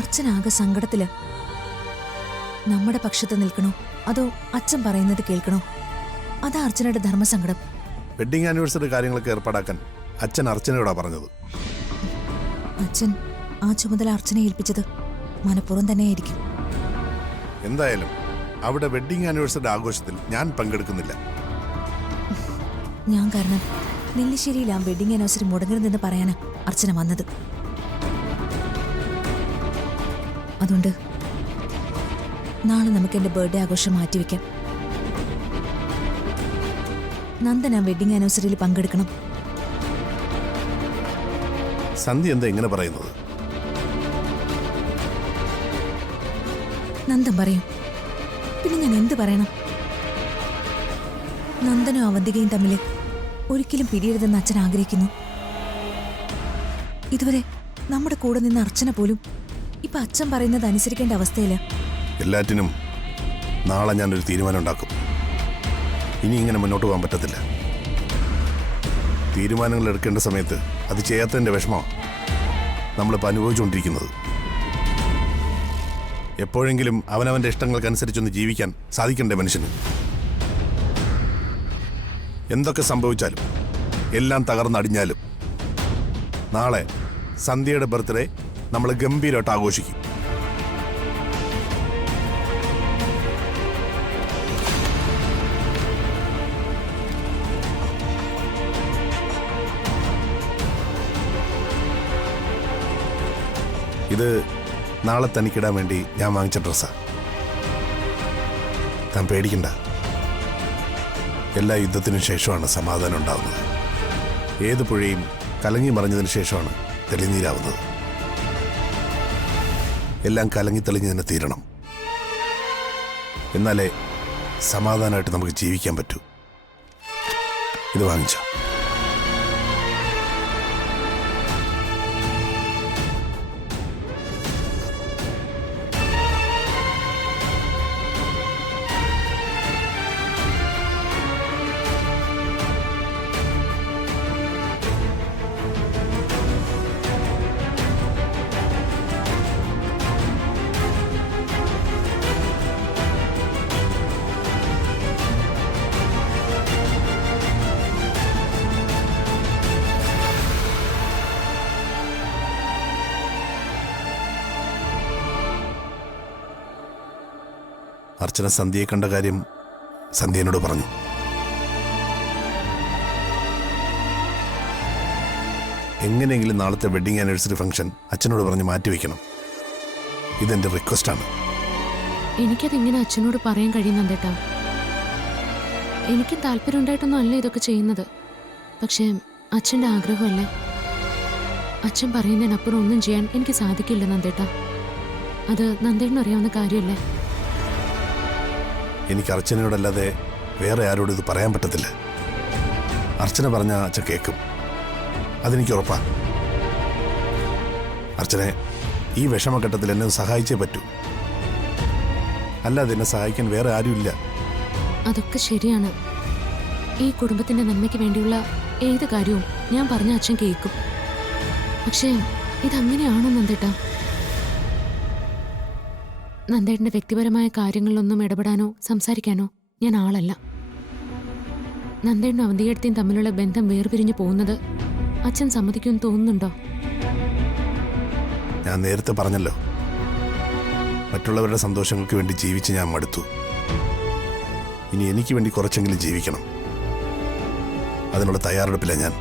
അച്ഛനാകെ സങ്കടത്തില്. നമ്മുടെ പക്ഷത്ത് നിൽക്കണോ അതോ അച്ഛൻ പറയുന്നത് കേൾക്കണോ? അതാ അർച്ചനയുടെ ധർമ്മസങ്കടം. വെഡിങ് ആനിവേഴ്സറി കാര്യങ്ങളൊക്കെ ഏർപ്പാടാക്കാൻ അച്ഛൻ അർച്ചനയോടാ പറഞ്ഞത്. അച്ഛൻ ആ ചുമതല അർച്ചനയെ ഏൽപ്പിച്ചത് മനഃപൂർവ്വം തന്നെയായിരിക്കും. എന്തായാലും അവിടെ വെഡിങ് ആനിവേഴ്സറി ആഘോഷത്തിൽ ഞാൻ പങ്കെടുക്കുന്നില്ല. ഞാൻ കാരണം നെല്ലിശ്ശേരിയിൽ ആ വെഡിങ് ആനിവേഴ്സറി മുടങ്ങരുതെന്ന് പറയാനാ അർച്ചന വന്നത്. അതുകൊണ്ട് നാളെ നമുക്ക് എന്റെ ബർത്ത്ഡേ ആഘോഷം മാറ്റിവെക്കാം. നന്ദൻ ആ വെഡിങ് ആനിവേഴ്സറിയിൽ പങ്കെടുക്കണം. സന്ധ്യ എന്താ ഇങ്ങനെ പറയുന്നത്? നന്ദൻ പറയും, പിന്നെ ഞാൻ എന്ത് പറയണം? നന്ദനും അവന്തികയും തമ്മിൽ ഒരിക്കലും പിരിയരുതെന്ന് അച്ഛൻ ആഗ്രഹിക്കുന്നു. ഇതുവരെ നമ്മുടെ കൂടെ നിന്ന അർച്ചന പോലും ഇപ്പൊ അച്ഛൻ പറയുന്നത് അനുസരിക്കേണ്ട അവസ്ഥയില്ല. എല്ലാറ്റിനും നാളെ ഞാനൊരു തീരുമാനം ഉണ്ടാക്കും. ഇനി ഇങ്ങനെ മുന്നോട്ട് പോകാൻ പറ്റത്തില്ല. തീരുമാനങ്ങൾ എടുക്കേണ്ട സമയത്ത് അത് ചെയ്യാത്തതിൻ്റെ വിഷമമാണ് നമ്മളിപ്പോൾ അനുഭവിച്ചുകൊണ്ടിരിക്കുന്നത്. എപ്പോഴെങ്കിലും അവനവൻ്റെ ഇഷ്ടങ്ങൾക്കനുസരിച്ചൊന്ന് ജീവിക്കാൻ സാധിക്കണ്ടേ മനുഷ്യന്? എന്തൊക്കെ സംഭവിച്ചാലും എല്ലാം തകർന്നടിഞ്ഞാലും നാളെ സന്ധ്യയുടെ ബർത്ത്ഡേ നമ്മൾ ഗംഭീരമായിട്ട് ആഘോഷിക്കും. ഇത് നാളെ തനിക്കിടാൻ വേണ്ടി ഞാൻ വാങ്ങിച്ച ഡ്രസ്സാ. താൻ പേടിക്കണ്ട. എല്ലാ യുദ്ധത്തിനും ശേഷമാണ് സമാധാനം ഉണ്ടാവുന്നത്. ഏത് പുഴയും കലങ്ങി മറിഞ്ഞതിന് ശേഷമാണ് തെളിനീരാവുന്നത്. എല്ലാം കലങ്ങി തെളിഞ്ഞ് തന്നെ തീരണം. എന്നാലേ സമാധാനമായിട്ട് നമുക്ക് ജീവിക്കാൻ പറ്റൂ. ഇത് വാങ്ങിച്ചോ. അർച്ചന സന്ധ്യയെ കണ്ട കാര്യം സന്ധ്യനോട് പറഞ്ഞു. എങ്ങനെയെങ്കിലും നാളത്തെ വെഡിങ് ആനിവേഴ്സറി ഫംഗ്ഷൻ അച്ഛനോട് പറഞ്ഞ് മാറ്റിവെക്കണം. ഇതെന്റെ റിക്വസ്റ്റാണ്. എനിക്കതെങ്ങനെ അച്ഛനോട് പറയാൻ കഴിയുന്നുണ്ടേട്ടാ? എനിക്ക് താല്പര്യം ഉണ്ടായിട്ടൊന്നും അല്ല ഇതൊക്കെ ചെയ്യുന്നത്. പക്ഷേ അച്ഛൻ്റെ ആഗ്രഹമല്ലേ. അച്ഛൻ പറയുന്നതിനപ്പുറം ഒന്നും ചെയ്യാൻ എനിക്ക് സാധിക്കില്ല നന്ദേട്ടാ. അത് നന്ദേട്ടന് അറിയാവുന്ന കാര്യമല്ലേ. എനിക്ക് അർച്ചനയോടല്ലാതെ വേറെ ആരോടും ഇത് പറയാൻ പറ്റത്തില്ല. അർച്ചന പറഞ്ഞ അച്ഛൻ കേൾക്കും, അതെനിക്ക് ഉറപ്പാ. അർച്ചനെ ഈ വിഷമഘട്ടത്തിൽ എന്നെ സഹായിച്ചേ പറ്റൂ. അല്ലാതെ എന്നെ സഹായിക്കാൻ വേറെ ആരുമില്ല. അതൊക്കെ ശരിയാണ്. ഈ കുടുംബത്തിന്റെ നന്മയ്ക്ക് വേണ്ടിയുള്ള ഏത് കാര്യവും ഞാൻ പറഞ്ഞ അച്ഛൻ കേൾക്കും. പക്ഷേ ഇതങ്ങനെയാണോ നന്ദേട്ടാ? നന്ദേട്ടന്റെ വ്യക്തിപരമായ കാര്യങ്ങളിലൊന്നും ഇടപെടാനോ സംസാരിക്കാനോ ഞാൻ ആളല്ല. നന്ദേട്ടനും അവന്തിയേടത്തെയും തമ്മിലുള്ള ബന്ധം വേർപിരിഞ്ഞു പോകുന്നത് അച്ഛൻ സമ്മതിക്കുമെന്ന് തോന്നുന്നുണ്ടോ? ഞാൻ നേരത്തെ പറഞ്ഞല്ലോ, മറ്റുള്ളവരുടെ സന്തോഷങ്ങൾക്ക് വേണ്ടി ജീവിച്ച് ഞാൻ മടുത്തു. ഇനി എനിക്ക് വേണ്ടി കുറച്ചെങ്കിലും ജീവിക്കണം. അതിനുള്ള തയ്യാറെടുപ്പില്ല ഞാൻ.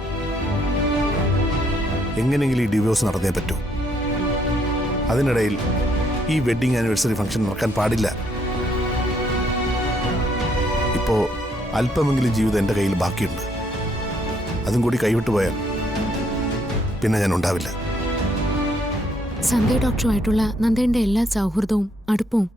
എങ്ങനെയെങ്കിലും ഈ ഡിവോഴ്സ് നടന്നേ പറ്റൂ. അതിനിടയിൽ ഈ വെഡിങ് ആനിവേഴ്സറി ഫംഗ്ഷൻ നടക്കാൻ പാടില്ല. ഇപ്പോ അല്പമെങ്കിലും ജീവിതം എൻ്റെ കയ്യിൽ ബാക്കിയുണ്ട്. അതും കൂടി കൈവിട്ടു പോയാൽ പിന്നെ ഞാൻ ഉണ്ടാവില്ല. സന്ധ്യ ഡോക്ടറുമായിട്ടുള്ള നന്ദേന്റെ എല്ലാ സൗഹൃദവും അടുപ്പവും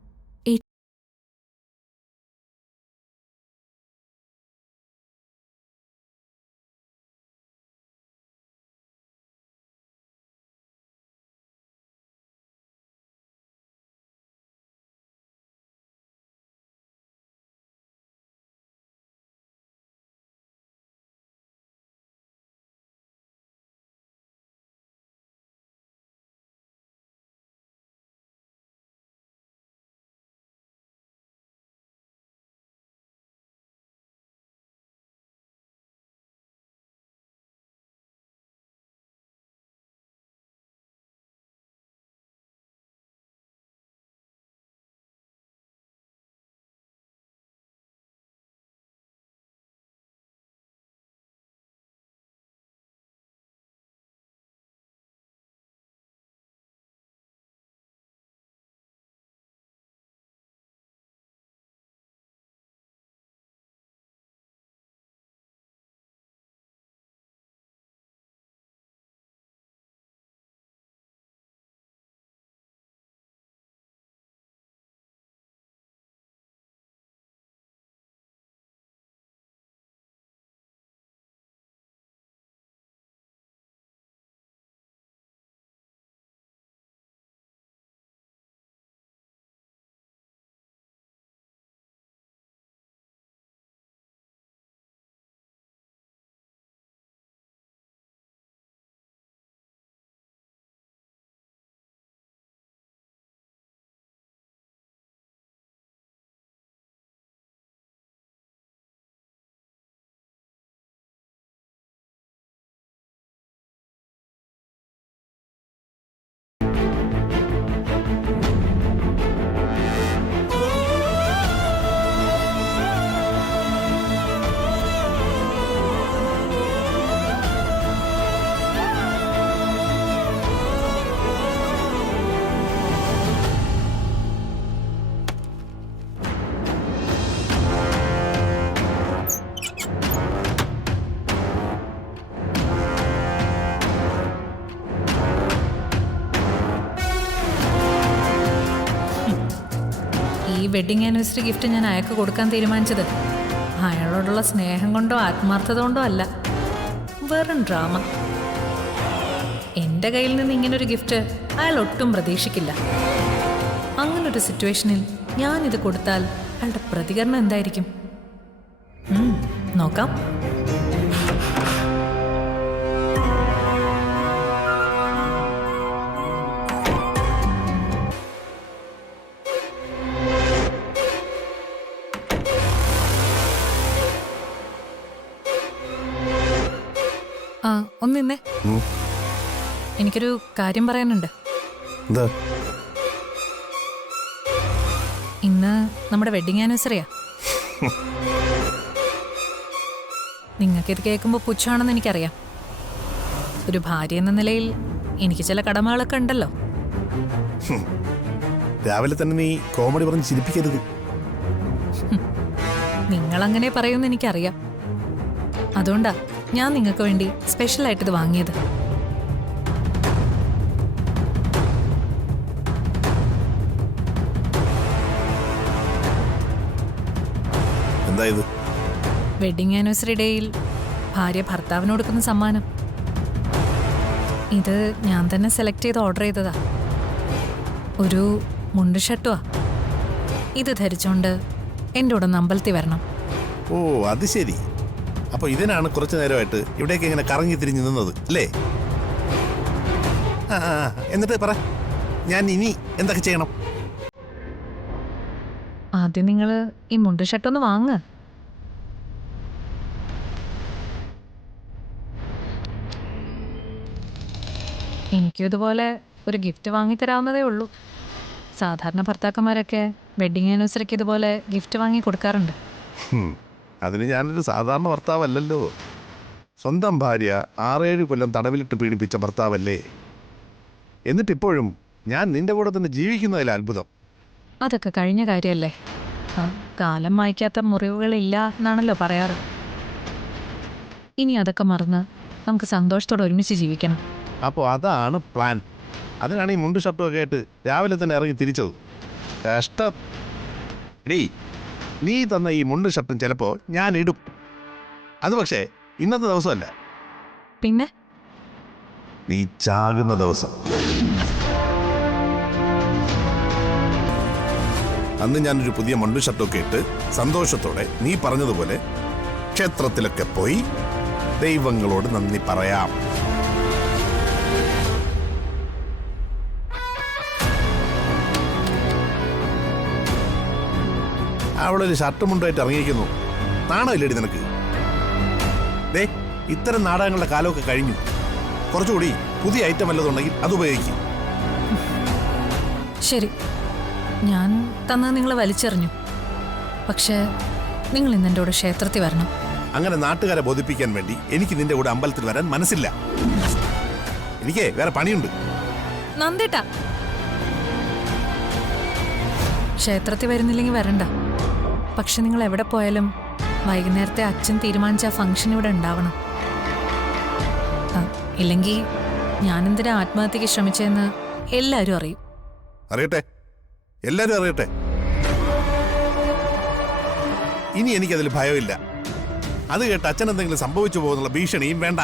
ഈ വെഡിങ് ആനിവേഴ്സറി ഗിഫ്റ്റ് ഞാൻ അയാൾക്ക് കൊടുക്കാൻ തീരുമാനിച്ചത് അയാളോടുള്ള സ്നേഹം കൊണ്ടോ ആത്മാർത്ഥത കൊണ്ടോ അല്ല, വെറും ഡ്രാമ. എൻ്റെ കയ്യിൽ നിന്ന് ഇങ്ങനൊരു ഗിഫ്റ്റ് അയാൾ ഒട്ടും പ്രതീക്ഷിക്കില്ല. അങ്ങനൊരു സിറ്റുവേഷനിൽ ഞാനിത് കൊടുത്താൽ അയാളുടെ പ്രതികരണം എന്തായിരിക്കും? നോക്കാം. ആ, ഒന്ന് നിന്നേ. എനിക്കൊരു കാര്യം പറയാനുണ്ട്. എന്താ? ഇന്ന് നമ്മുടെ വെഡിങ് ആനിവേഴ്സറിയാ. നിങ്ങൾക്കിത് കേൾക്കുമ്പോൾ പുച്ഛമാണെന്ന് എനിക്കറിയാം. ഒരു ഭാര്യ എന്ന നിലയിൽ എനിക്ക് ചില കടമകളൊക്കെ ഉണ്ടല്ലോ. രാവിലെ തന്നെ നീ കോമഡി പറഞ്ഞ് ചിരിപ്പിക്കരുത്. നിങ്ങളങ്ങനെ പറയുമെന്ന് എനിക്കറിയാം. അതുകൊണ്ടാ ഞാൻ നിങ്ങൾക്ക് വേണ്ടി സ്പെഷ്യലായിട്ട് ഇത് വാങ്ങിയത്. എന്താ ഇത്? വെഡിങ് ആനിവേഴ്സറി ഡേയിൽ ഭാര്യ ഭർത്താവിന് കൊടുക്കുന്ന സമ്മാനം. ഇത് ഞാൻ തന്നെ സെലക്ട് ചെയ്ത് ഓർഡർ ചെയ്തതാ. ഒരു മുണ്ട് ഷർട്ടുവാ. ഇത് ധരിച്ചുകൊണ്ട് എൻ്റെ കൂടെ ഒന്ന് അമ്പലത്തിൽ വരണം. ഓ, അത് ശരി. അപ്പൊ ഇതിനാണ് കുറച്ചു നേരമായിട്ട് ഇവിടേക്ക് ഇങ്ങനെ കറങ്ങി തിരിഞ്ഞു നിന്നത് അല്ലേ? ആ, എന്നിട്ട് പറ, ഞാൻ ഇനി എന്തൊക്കെ ചെയ്യണം? ആദ്യം നിങ്ങൾ ഈ മുണ്ട് ഷർട്ടൊന്ന് വാങ്ങ. എനിക്കും ഇതുപോലെ ഒരു ഗിഫ്റ്റ് വാങ്ങിത്തരാവുന്നതേ ഉള്ളൂ. സാധാരണ ഭർത്താക്കന്മാരൊക്കെ വെഡിങ് ആനിവേഴ്സറിക്ക് ഇതുപോലെ ഗിഫ്റ്റ് വാങ്ങി കൊടുക്കാറുണ്ട്. അതിന് ഞാനൊരു സാധാരണ ഭർത്താവല്ലല്ലോ. സ്വന്തം ഭാര്യ 6-7 കൊല്ലം തടവിലിട്ട് പീഡിപ്പിച്ച ഭർത്താവല്ലേ. എന്നിട്ടിപ്പോഴും ഞാൻ നിന്റെ കൂടെ തന്നെ ജീവിക്കുന്നതിൽ അത്ഭുതം. അതൊക്കെ കഴിഞ്ഞ കാര്യമല്ലേ. കാലം മായ്ക്കാത്ത മുറിവുകളില്ല എന്നാണല്ലോ പറയാറ്. ഇനി അതൊക്കെ മറന്ന് നമുക്ക് സന്തോഷത്തോടെ ഒരുമിച്ച് ജീവിക്കണം. അപ്പോൾ അതാണ് പ്ലാൻ. അതിനാണ് ഈ മുണ്ട് ഷർട്ടും ഒക്കെ ആയിട്ട് രാവിലെ തന്നെ ഇറങ്ങി തിരിച്ചത്. കഷ്ടം. ഡീ, നീ തന്ന ഈ മുണ്ട് ഷർട്ടും ചിലപ്പോൾ ഞാൻ ഇടും. അത് പക്ഷേ ഇന്നത്തെ ദിവസമല്ല, പിന്നെ നീ ചാകുന്ന ദിവസം. അന്ന് ഞാനൊരു പുതിയ മുണ്ട് ഷർട്ടൊക്കെ ഇട്ട് സന്തോഷത്തോടെ നീ പറഞ്ഞതുപോലെ ക്ഷേത്രത്തിലൊക്കെ പോയി ദൈവങ്ങളോട് നന്ദി പറയാം. അവളൊരു ഷർട്ട് മുണ്ടായിട്ട് ഇറങ്ങിയിരിക്കുന്നു. നാണമില്ലേടി നിനക്ക്? ദേ, ഇത്തരം നാടകങ്ങളുടെ കാലമൊക്കെ കഴിഞ്ഞു. കുറച്ചുകൂടി പുതിയ ഐറ്റം വല്ലതുണ്ടെങ്കിൽ അത് ഉപയോഗിക്കും. ശരി, ഞാൻ തന്നത് നിങ്ങൾ വലിച്ചെറിഞ്ഞു. പക്ഷേ നിങ്ങൾ ഇന്ന് എൻ്റെ കൂടെ ക്ഷേത്രത്തിൽ വരണം. അങ്ങനെ നാട്ടുകാരെ ബോധിപ്പിക്കാൻ വേണ്ടി എനിക്ക് നിന്റെ കൂടെ അമ്പലത്തിൽ വരാൻ മനസ്സില്ല. എനിക്ക് വേറെ പണിയുണ്ട്. നന്ദേട്ടാ, ക്ഷേത്രത്തിൽ വരുന്നില്ലെങ്കിൽ വരണ്ട. പക്ഷെ നിങ്ങൾ എവിടെ പോയാലും വൈകുന്നേരത്തെ അച്ഛൻ തീരുമാനിച്ച ഫംഗ്ഷൻ ഇവിടെ ഉണ്ടാവണം. ഇല്ലെങ്കിൽ ഞാനെന്തിനാ ആത്മഹത്യക്ക് ശ്രമിച്ചതെന്ന് എല്ലാവരും അറിയും. അറിയട്ടെ, എല്ലാരും അറിയട്ടെ. ഇനി എനിക്കതിൽ ഭയമില്ല. അത് കേട്ട് അച്ഛൻ എന്തെങ്കിലും സംഭവിച്ചു പോകുന്നുള്ള ഭീഷണിയും വേണ്ട.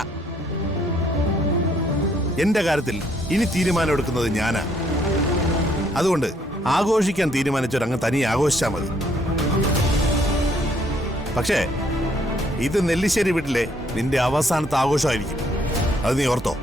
എന്റെ കാര്യത്തിൽ ഇനി തീരുമാനം എടുക്കുന്നത് ഞാനാ. അതുകൊണ്ട് ആഘോഷിക്കാൻ തീരുമാനിച്ചൊരങ്ങ് തനിയെ ആഘോഷിച്ചാൽ മതി. പക്ഷേ ഇത് നെല്ലിശ്ശേരി വീട്ടിലെ നിന്റെ അവസാനത്തെ ആഘോഷമായിരിക്കും. അത് നീ ഓർത്തോ?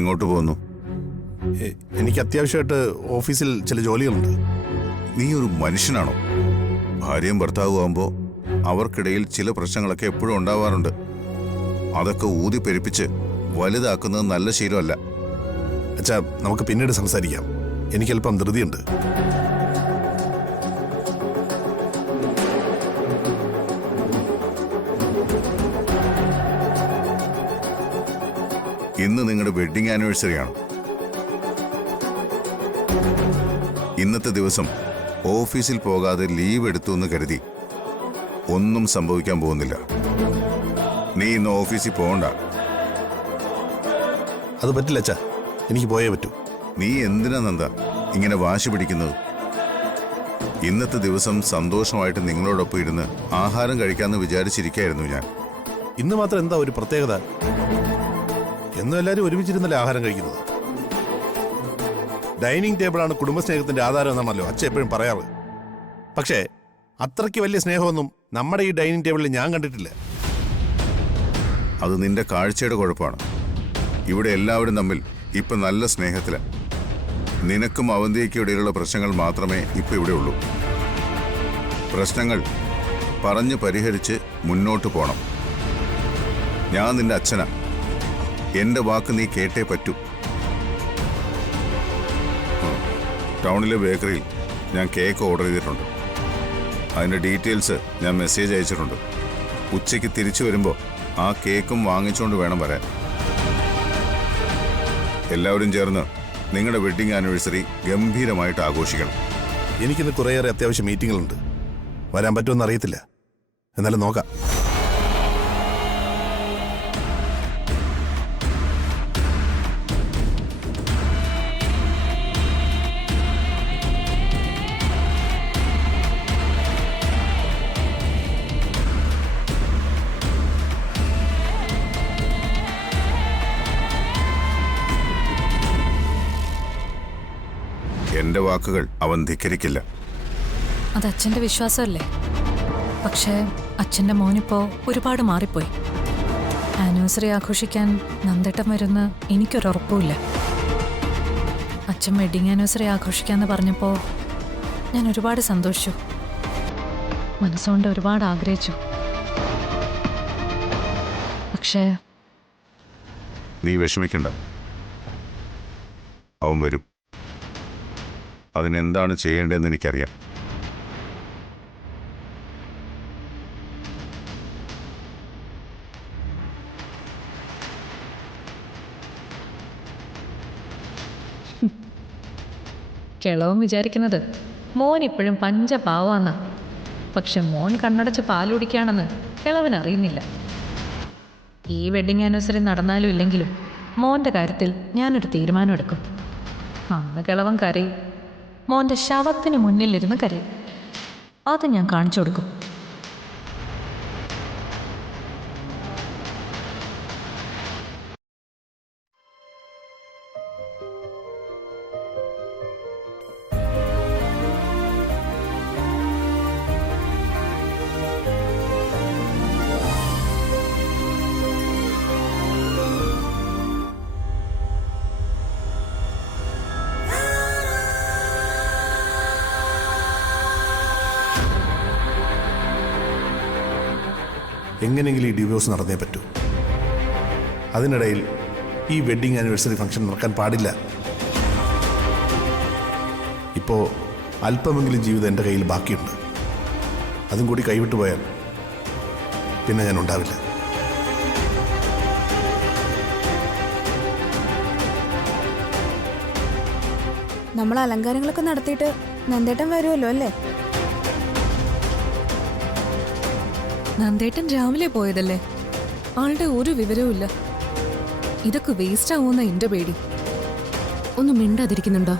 എങ്ങോട്ട് പോകുന്നു? എനിക്ക് അത്യാവശ്യമായിട്ട് ഓഫീസിൽ ചില ജോലികളുണ്ട്. നീ ഒരു മനുഷ്യനാണോ? ഭാര്യയും ഭർത്താവും ആകുമ്പോൾ അവർക്കിടയിൽ ചില പ്രശ്നങ്ങളൊക്കെ എപ്പോഴും ഉണ്ടാവാറുണ്ട്. അതൊക്കെ ഊതി പെരുപ്പിച്ച് വലുതാക്കുന്നത് നല്ല ശീലമല്ല. അച്ഛാ, നമുക്ക് പിന്നീട് സംസാരിക്കാം. എനിക്കല്പം ധൃതിയുണ്ട്. ഇന്ന് നിങ്ങളുടെ വെഡ്ഡിംഗ് ആനിവേഴ്സറിയാണ്. ഇന്നത്തെ ദിവസം ഓഫീസിൽ പോകാതെ ലീവ് എടുത്തു എന്ന് കരുതി ഒന്നും സംഭവിക്കാൻ പോകുന്നില്ല. നീ ഇന്ന് ഓഫീസിൽ പോകണ്ട. അത് പറ്റില്ല അച്ഛാ, എനിക്ക് പോയേ പറ്റൂ. നീ എന്തിനാ നന്ദ ഇങ്ങനെ വാശി പിടിക്കുന്നത്? ഇന്നത്തെ ദിവസം സന്തോഷമായിട്ട് നിങ്ങളോടൊപ്പം ഇരുന്ന് ആഹാരം കഴിക്കാമെന്ന് വിചാരിച്ചിരിക്കായിരുന്നു ഞാൻ. ഇന്ന് മാത്രം എന്താ ഒരു പ്രത്യേകത? എന്നും എല്ലാവരും ഒരുമിച്ചിരുന്നല്ലേ ആഹാരം കഴിക്കുന്നത്. ഡൈനിങ് ടേബിളാണ് കുടുംബസ്നേഹത്തിന്റെ ആധാരം എന്നാണല്ലോ അച്ഛൻ എപ്പോഴും പറയാറ്. പക്ഷേ അത്രയ്ക്ക് വലിയ സ്നേഹമൊന്നും നമ്മുടെ ഈ ഡൈനിങ് ടേബിളിൽ ഞാൻ കണ്ടിട്ടില്ല. അത് നിന്റെ കാഴ്ചയുടെ കുഴപ്പമാണ്. ഇവിടെ എല്ലാവരും തമ്മിൽ ഇപ്പൊ നല്ല സ്നേഹത്തിലാണ്. നിനക്കും അവന്തിക്കും ഇടയിലുള്ള പ്രശ്നങ്ങൾ മാത്രമേ ഇപ്പൊ ഇവിടെ ഉള്ളൂ. പ്രശ്നങ്ങൾ പറഞ്ഞു പരിഹരിച്ച് മുന്നോട്ട് പോണം. ഞാൻ നിന്റെ അച്ഛനാ. എന്റെ വാക്ക് നീ കേട്ടേ പറ്റൂ. ടൗണിലെ ബേക്കറിയിൽ ഞാൻ കേക്ക് ഓർഡർ ചെയ്തിട്ടുണ്ട്. അതിൻ്റെ ഡീറ്റെയിൽസ് ഞാൻ മെസ്സേജ് അയച്ചിട്ടുണ്ട്. ഉച്ചയ്ക്ക് തിരിച്ചു വരുമ്പോൾ ആ കേക്കും വാങ്ങിച്ചുകൊണ്ട് വേണം വരാൻ. എല്ലാവരും ചേർന്ന് നിങ്ങളുടെ വെഡ്ഡിംഗ് ആനിവേഴ്സറി ഗംഭീരമായിട്ട് ആഘോഷിക്കണം. എനിക്കിന്ന് കുറേയേറെ അത്യാവശ്യ മീറ്റിങ്ങുകളുണ്ട്. വരാൻ പറ്റുമെന്ന് അറിയത്തില്ല, എന്നാലും നോക്കാം. എൻ്റെ വാക്കുകൾ അവൻ ധിക്കരിക്കില്ല. അത് അച്ഛൻ്റെ വിശ്വാസമല്ലേ? പക്ഷേ അച്ഛൻ്റെ മോനിപ്പോ ഒരുപാട് മാറിപ്പോയി. ആനിവേഴ്സറി ആഘോഷിക്കാൻ നന്ദേട്ടൻ വരുന്ന എനിക്കൊരുറപ്പുമില്ല. അച്ഛൻ വെഡിങ് ആനിവേഴ്സറി ആഘോഷിക്കാന്ന് പറഞ്ഞപ്പോൾ ഞാൻ ഒരുപാട് സന്തോഷിച്ചു. മനസ്സുകൊണ്ട് ഒരുപാട് ആഗ്രഹിച്ചു. പക്ഷേ നീ വിഷമിക്കണ്ട, അവൻ വരും. അതിനെന്താണ് ചെയ്യേണ്ടതെന്ന് എനിക്കറിയാം. കിളവും വിചാരിക്കുന്നത് മോൻ ഇപ്പോഴും പഞ്ചപാവാന്ന. പക്ഷെ മോൻ കണ്ണടച്ച് പാലുടിക്കുകയാണെന്ന് കിളവൻ അറിയുന്നില്ല. ഈ വെഡിങ് ആനിവേഴ്സറി നടന്നാലും ഇല്ലെങ്കിലും മോൻ്റെ കാര്യത്തിൽ ഞാനൊരു തീരുമാനം എടുക്കും. അന്ന് കിളവൻ കരയും. മോൻ്റെ ശവത്തിന് മുന്നിലിരുന്ന് കരയും. അത് ഞാൻ കാണിച്ചു കൊടുക്കും. എങ്ങനെയെങ്കിലും ഈ ഡിവോഴ്സ് നടന്നേ പറ്റൂ. അതിനിടയിൽ ഈ വെഡ്ഡിങ് ആനിവേഴ്സറി ഫംഗ്ഷൻ നടക്കാൻ പാടില്ല. ഇപ്പോൾ അല്പമെങ്കിലും ജീവിതം എൻ്റെ കയ്യിൽ ബാക്കിയുണ്ട്. അതും കൂടി കൈവിട്ടു പോയാൽ പിന്നെ ഞാൻ ഉണ്ടാവില്ല. നമ്മൾ അലങ്കാരങ്ങളൊക്കെ നടത്തിയിട്ട് നന്ദേട്ടൻ വരുമല്ലോ അല്ലേ? നന്ദേട്ടൻ രാവിലെ പോയതല്ലേ? ആളുടെ ഒരു വിവരവുമില്ല. ഇതൊക്കെ വേസ്റ്റ് ആവുമെന്ന എന്റെ പേടി. ഒന്നും മിണ്ടാതിരിക്കുന്നുണ്ടോ?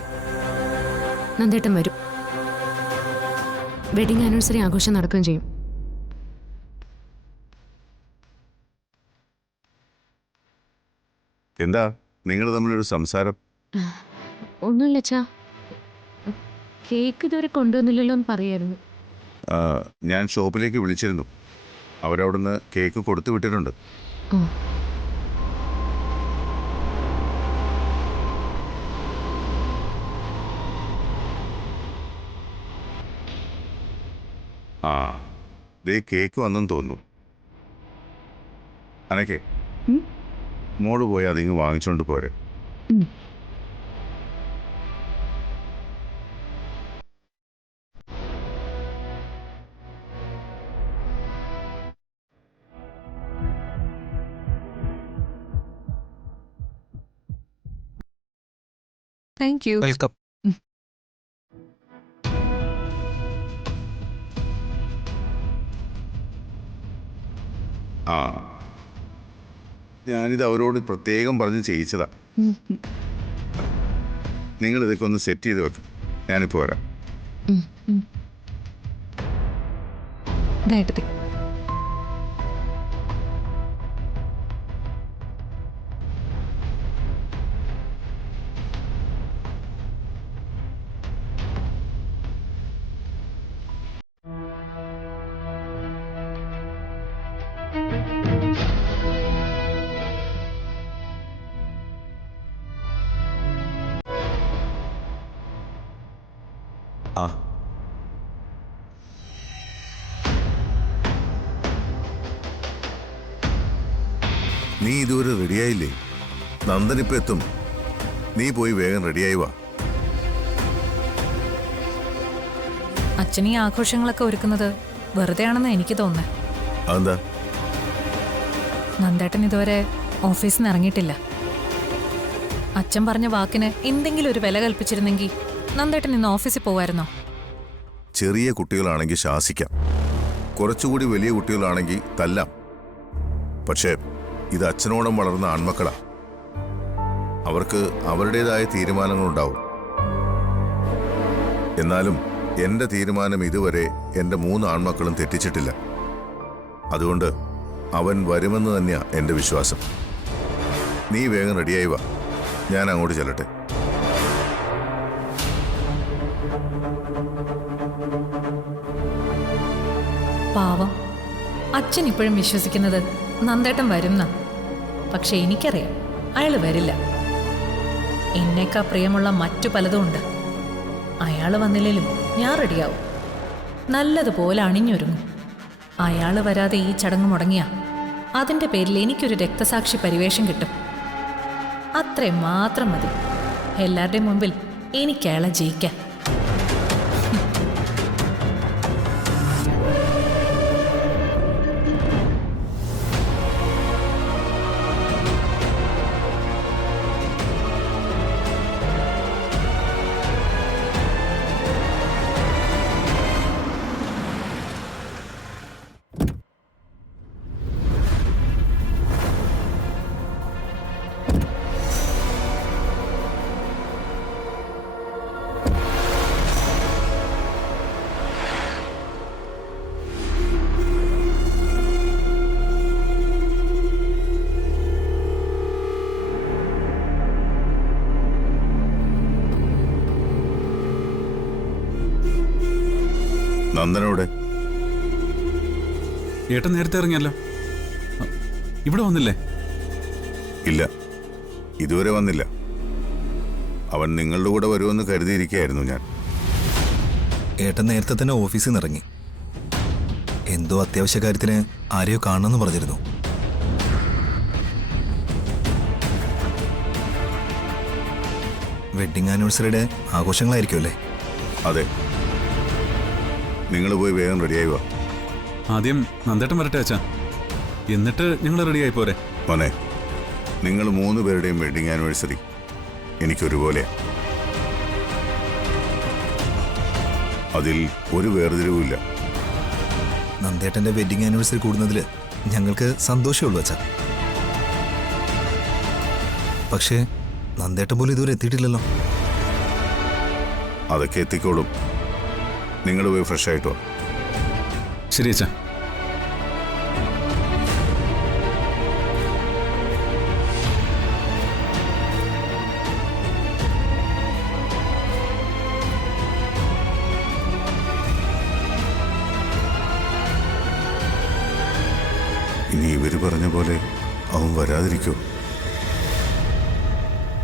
നന്ദേട്ടൻ വരും. വെഡിങ് ആനിവേഴ്സറി ആഘോഷം നടക്കുകയും ചെയ്യും. എന്താ നിങ്ങൾ തമ്മിലൊരു സംസാരം? ഒന്നുമില്ല അച്ഛാ. കേക്ക് ഇതുവരെ കൊണ്ടുവന്നില്ലല്ലോ എന്ന് പറയായിരുന്നു. ഞാൻ ഷോപ്പിലേക്ക് വിളിച്ചിരുന്നു. അവരവിടുന്ന് കേക്ക് കൊടുത്തു വിട്ടിട്ടുണ്ട്. ഓ, ആ, ദേ കേക്ക് വന്നെന്ന് തോന്നുന്നു. അനക്കെ മോള് പോയി അതിങ്ങ് വാങ്ങിച്ചോണ്ട് പോരെ. Thank you. വെൽക്കം. ആ ഞാനിത് അവരോട് പ്രത്യേകം പറഞ്ഞ് ചെയ്യിച്ചതാ. നിങ്ങൾ ഇതൊക്കെ ഒന്ന് സെറ്റ് ചെയ്ത് വെക്കും. ഞാനിപ്പോൾ വരാം. ഇതായിട്ട് ആ നീ ഇതുവരെ റെഡിയായില്ലേ? നന്ദനിപ്പോൾ എത്തും. നീ പോയി വേഗം റെഡിയായി വാ. അച്ഛൻ ഈ ആഘോഷങ്ങളൊക്കെ ഒരുക്കുന്നത് വെറുതെയാണെന്ന് എനിക്ക് തോന്നുന്നത്. അതെന്താ? നന്ദേട്ടൻ ഇതുവരെ ഓഫീസിൽ നിന്ന് ഇറങ്ങിയിട്ടില്ല. അച്ഛൻ പറഞ്ഞ വാക്കിന് എന്തെങ്കിലും ഒരു വില കൽപ്പിച്ചിരുന്നെങ്കിൽ നന്ദേട്ടൻ ഇന്ന് ഓഫീസിൽ പോവായിരുന്നോ? ചെറിയ കുട്ടികളാണെങ്കിൽ ശാസിക്കാം, കുറച്ചുകൂടി വലിയ കുട്ടികളാണെങ്കിൽ തല്ലാം. പക്ഷേ ഇത് അച്ഛനോളം വളർന്ന ആൺമക്കളാ. അവർക്ക് അവരുടേതായ തീരുമാനങ്ങളുണ്ടാവും. എന്നാലും എൻ്റെ തീരുമാനം ഇതുവരെ എൻ്റെ 3 ആൺമക്കളും തെറ്റിച്ചിട്ടില്ല. അതുകൊണ്ട് അവൻ വരുമെന്ന് തന്നെയാ എൻ്റെ വിശ്വാസം. നീ വേഗം റെഡിയായി വാ, ഞാൻ അങ്ങോട്ട് ചെല്ലട്ടെ. പാവം, അച്ഛൻ ഇപ്പോഴും വിശ്വസിക്കുന്നത് നന്ദേട്ടൻ വരുന്ന. പക്ഷെ എനിക്കറിയാം അയാൾ വരില്ല. എന്നേക്കാ പ്രിയമുള്ള മറ്റു പലതും ഉണ്ട്. അയാൾ വന്നില്ലേലും ഞാൻ റെഡിയാവും, നല്ലതുപോലെ അണിഞ്ഞൊരുങ്ങും. അയാൾ വരാതെ ഈ ചടങ്ങ് മുടങ്ങിയ അതിൻ്റെ പേരിൽ എനിക്കൊരു രക്തസാക്ഷി പരിവേഷം കിട്ടും. അത്രയും മാത്രം മതി എല്ലാവരുടെയും മുമ്പിൽ എനിക്ക് അയാളെ ജയിക്കാൻ. നന്ദനോടെ ഏട്ടൻ നേരത്തെ ഇറങ്ങിയല്ലോ. ഇവിടെ വന്നില്ലേ? ഇല്ല, ഇതുവരെ വന്നില്ല. അവൻ നിങ്ങളുടെ കൂടെ വരുമെന്ന് കരുതിയിരിക്കുകയായിരുന്നു ഞാൻ. ഏട്ടൻ നേരത്തെ തന്നെ ഓഫീസിൽ നിന്ന് ഇറങ്ങി. എന്തോ അത്യാവശ്യ കാര്യത്തിന് ആരെയോ കാണണമെന്ന് പറഞ്ഞിരുന്നു. വെഡിങ് ആനിവേഴ്സറിയുടെ ആഘോഷങ്ങളായിരിക്കും അല്ലേ? അതെ, നിങ്ങൾ പോയി വേഗം റെഡിയായി വാ. ആദ്യം നന്ദേട്ടൻ വരട്ടെ അച്ഛാ, എന്നിട്ട് ഞങ്ങൾ റെഡിയായി പോരെ. മോനെ, നിങ്ങൾ 3 പേരുടെയും വെഡിങ് ആനിവേഴ്സറി എനിക്കൊരുപോലെയാണ്. അതിൽ ഒരു വേർതിരിവുമില്ല. നന്ദേട്ടൻ്റെ വെഡിങ് ആനിവേഴ്സറി കൂടുന്നതിൽ ഞങ്ങൾക്ക് സന്തോഷമുള്ളൂ അച്ഛാ. പക്ഷേ നന്ദേട്ടൻ പോലും ഇതുവരെ എത്തിയിട്ടില്ലല്ലോ. അതൊക്കെ എത്തിക്കോളും. നിങ്ങൾ പോയി ഫ്രഷ് ആയിട്ടോ. ശരി അച്ഛാ. ഇനി ഇവർ പറഞ്ഞ പോലെ അവൻ വരാതിരിക്കോ?